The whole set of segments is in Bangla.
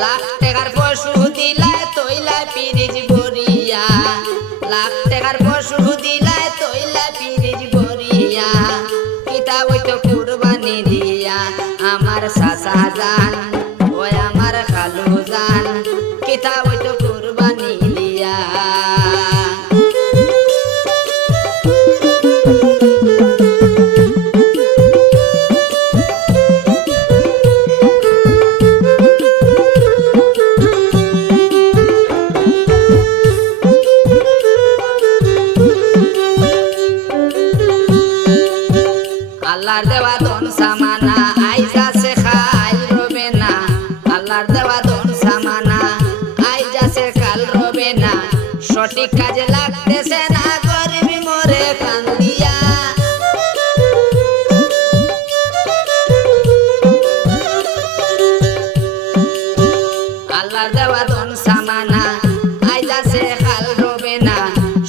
লাখ টাকার পশু দিলায় তৈলায় পিরিজ ভরিয়া, লাখ টাকার পশু দিলায় তৈলায় পিরিজ ভরিয়া, কিতা হইতো কুরবানি দিয়া আমার চাচা জান ওই আমার খালু জান, কিতা হইতো কুরবানি দিয়া। আল্লাহর দেওয়া ধন সামানা আইজ আছে খাই রবে না, আল্লাহর দেওয়া ধন সামানা আইজ আছে কাল রবে না, সঠিক কাজে লাগতেছে না গরিব মরে কান্দিয়া। আল্লাহর দেওয়া ধন সামানা আইজ আছে কাল রবে না,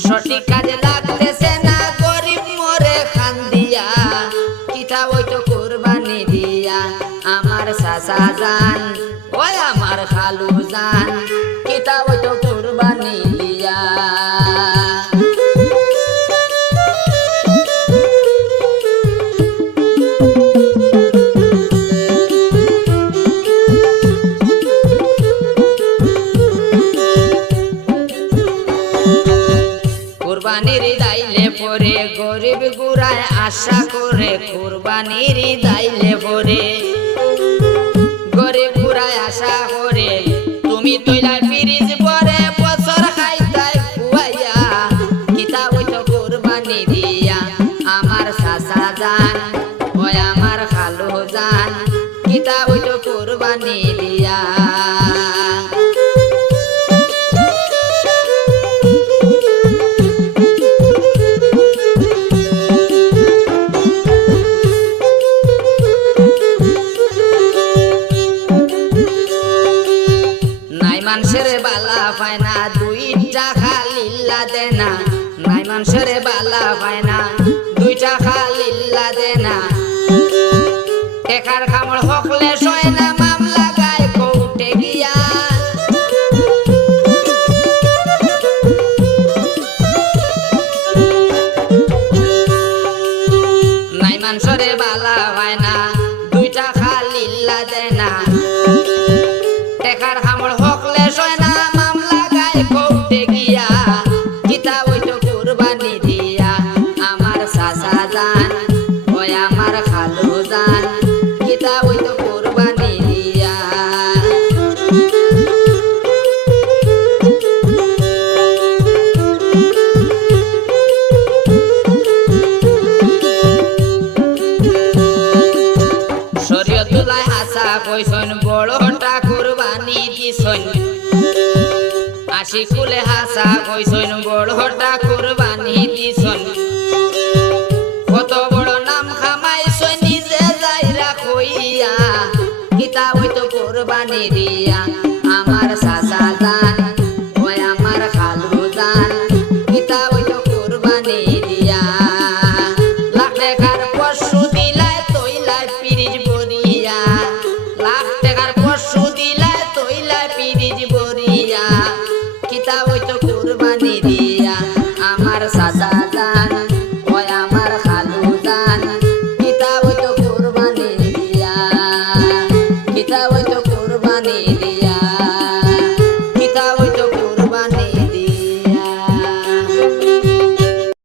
সঠিক কাজে লাগতেছে না গরিব মরে কান্দিয়া, কিতা হইতো কুরবানি দিয়া আমার চাচা জান ওই আমার খালু জান, কিতা হইতো কুরবানি দিয়া। কুরবানির দাইলে পরে গরিব গুড়ায় আশা করে, কুরবানির দাইলে পরে গরিব গুড়ায় আশা করে, তুমি তৈলা পিরিজ পরে বছর খাইতাই খুয়াইয়া, কিতা হইতো কুরবানি দিয়া আমার চাচা জান ওই আমার খালু জান, কিতা হইতো কুরবানি দিয়া। মানুষের বালা পায় না দুইটা খালিল্লা দে না, নাই মানুষের বালা পায় না দুইটা খালিল্লা দে না, টেকার খামড় হকলে সয় না মামলা গায় কোর্টে গিয়া। নাই মানুষের বালা পায় না দুইটা খালিল্লা দে না, টেকার খামড় হকলে সয় না মামলা গায় কোর্টে গিয়া, কিতা হইতো কুরবানি দিয়া আমার চাচা জান ওই আমার খালু জান, কিতা হইতো কুরবানি দিয়া। শরীয়তুল্লাহ আশা কইছন বড়টা কুরবানি দিছন, আশিকুলে হাসা কইছন বড়টা কুরবানি দিছন, কত বড় নাম খামাইছন নিজে যাইরা কইয়া, কিতা হইতো কুরবানি দিয়া আমার চাচা জান ওই আমার খালু জান, কিতা হইতো কুরবানি দিয়া। লাখ টাকার পশু দিলায় তৈলায় পিরিজ ভরিয়া, লাখ টাকার পশু দিলায় তৈলায় পিরিজ ভরিয়া, কিতা হইতো কুরবানি দিয়া আমার চাচা জান ওই আমার খালু জান, কিতা হইতো কুরবানি দিয়া, কিতা হইতো কুরবানি।